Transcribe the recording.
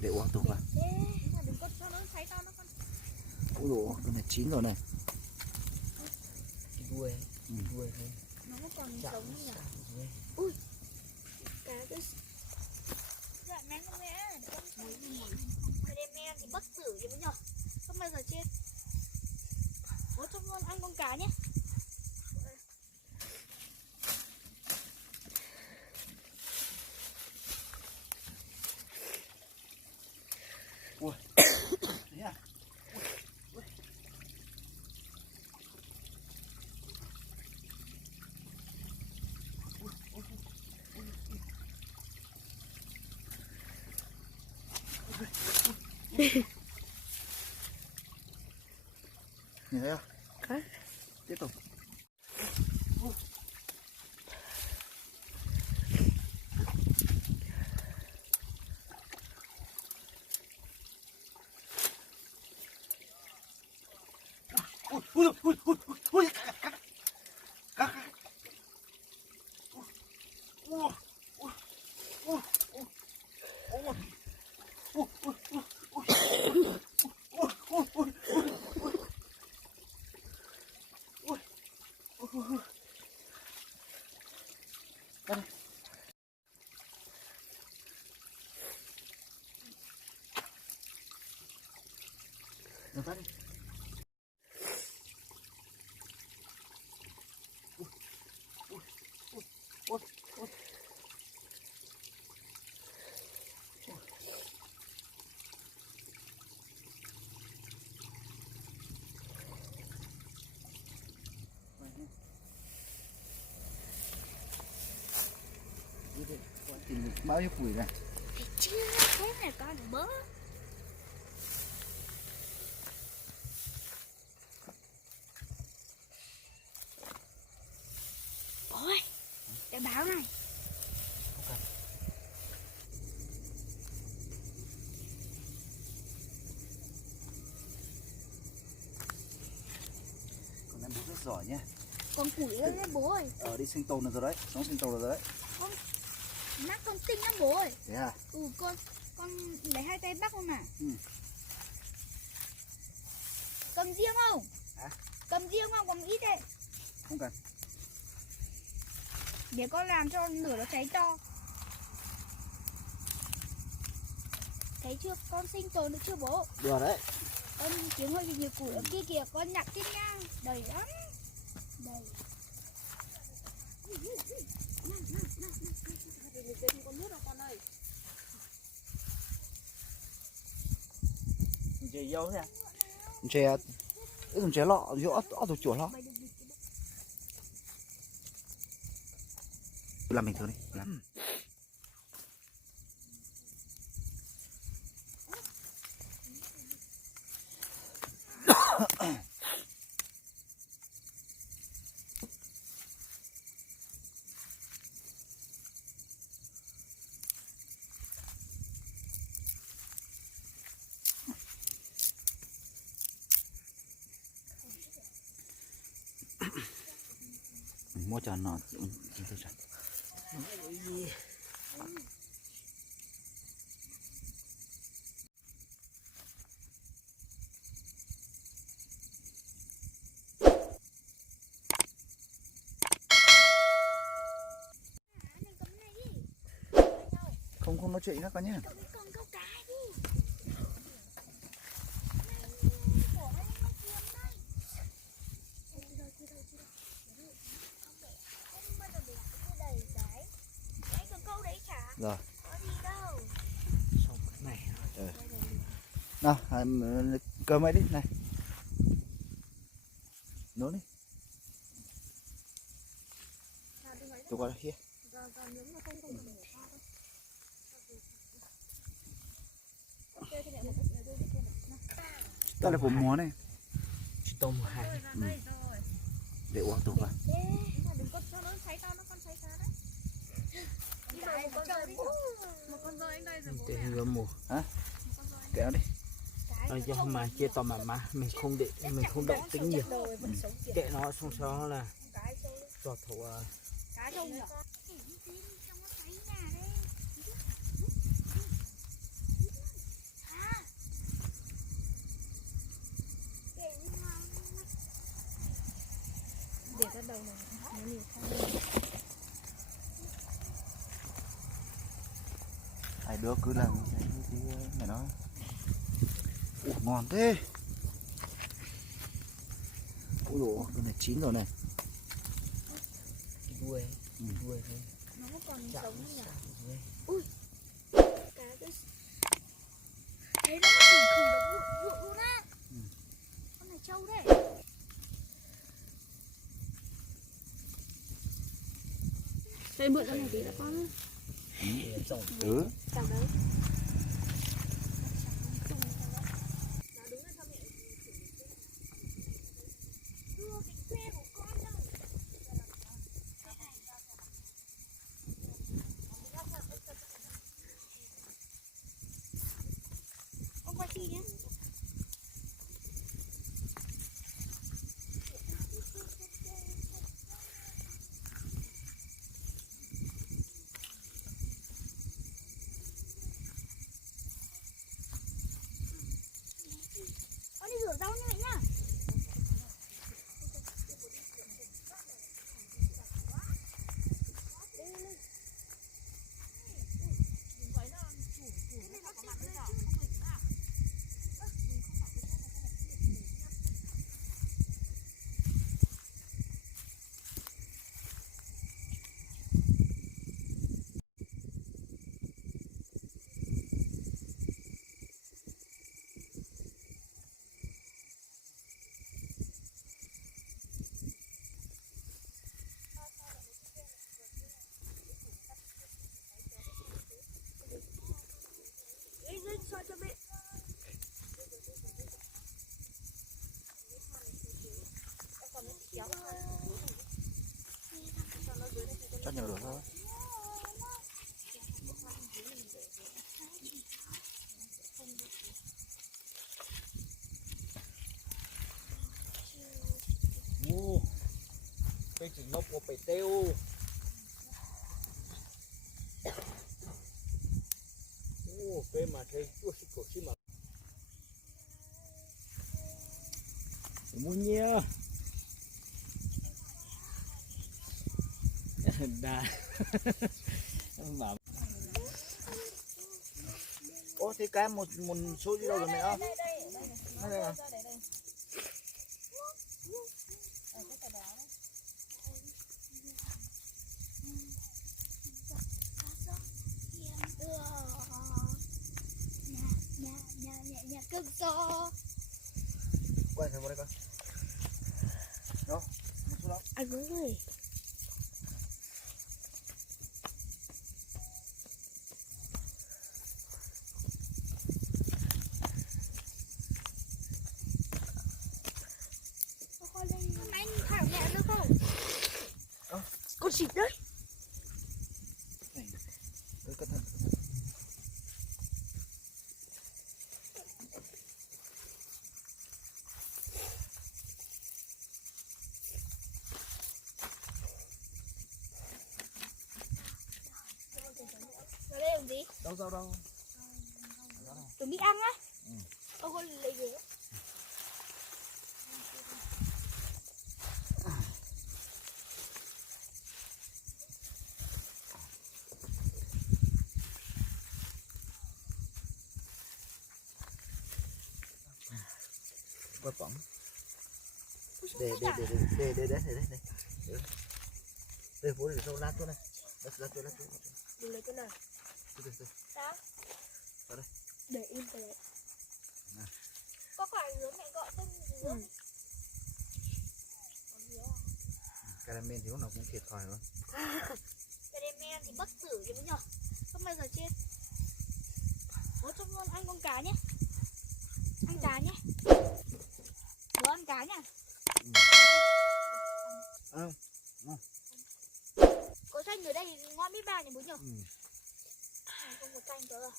Để uống tủ vào. Đừng có cho nó thấy to nó con. Ôi dồi, cái này chín rồi này. Cái đuôi thôi. Nó còn sống nhỉ. Ui. Cá cái. Dạ mẹ không mẹ. Mày đem mẹ thì bất tử gì mới nhở. Không bao giờ chết. Bố cho con ăn con cá nhé. Ui. Thế à? Ui. Nhìn thấy không? Tiếp tục. Ui. Các. Được phát đi. Tìm bao nhiêu củi này? Chưa thế này con bớ. Ôi, cái báo này. Con em bố rất giỏi nhé. Con củi đấy bố ơi. Đi sinh tồn được rồi đấy, sống sinh tồn được rồi đấy. Mắt con tinh lắm bố ơi. Thế à? Con lấy hai tay bắt không à? Ừ. Cầm riêng không? Hả? Cầm riêng không? Cầm ít đấy. Không cần. Để con làm cho lửa nó cháy to. Thấy chưa? Con sinh tồn được chưa bố? Được đấy. Con kiếm hơi nhiều củi ở kia kìa. Con nhặt tiếp nha. Đầy lắm. Đầy. Con nước rồi con ơi. Chơi dâu thế à? Chè, cái thùng chè lọ, chỗ ở chỗ lọ. Làm bình thường đi. Làm. Mua cho nó không nói chuyện các con nhé. Rồi. Xong cái này. Nào, cơm ấy đi này. Nấu đi. Tôi qua đây kia. Đây là của múa này. Tôm hai. Để uống tủ vào. Đừng có cho nó thấy to nó con thấy cá đấy. Một con rơi anh đây rồi bố mẹ. Tên ngứa mù. Hả? Kéo đi. Nói cho mà chia to mà mình không động tính nhiều. Kệ nó xong sau là cho thầu cá trông nhỉ. Để ra đầu này nó nhiều không. Hai đứa cứ làm cái này nó ngon thế. Ôi dồi, cái này chín rồi này. đuôi đuôi thôi. Nó còn Chạm sống nhỉ. đuôi. Ui, cá cái đấy nó khử khử đống ruộng luôn á. Con này trâu đấy. Đây mượn con này tí đã con. Ừ. Chào đấy. Ông qua chi nhé. Con đi rửa rau như vậy nhá. Sao cho mẹ. Chắc nhiều được thôi. Ô, cái chỉ nó có phải teo. Ô, cái mà thấy chua xí cổ xí mà. Mua nhia. Đà. Bảo. Ô, thế cái một số đi đâu rồi mẹ ơi? Đây à? Cực gió. Quay thử vào đây coi. Đó, một số đó. Anh ơi. Hôm nay anh thảo nhẹ được không? Con xịt đấy. Này, cẩn thận. Ở đây làm gì? Đâu. Chuẩn bị ăn á? Ông con lấy gì đó? Quay bóng. Để. Đây phố để sâu lát chỗ này. Lát chỗ. Đừng lấy cái nào. Từ. Sao? Vào đây. Để im cái đấy. Nào. Có phải rửa mẹ gọi tên rửa? Caramel thì lúc nào cũng thiệt thòi luôn. Caramel thì bất tử chứ nhở? Không bao giờ chết. Bố cho con ăn con cá nhé. Ăn cá nhé. Bố ăn cá nhá. Có chanh ở đây ngon biết bao nhỉ bố nhở? Không có chanh cơ.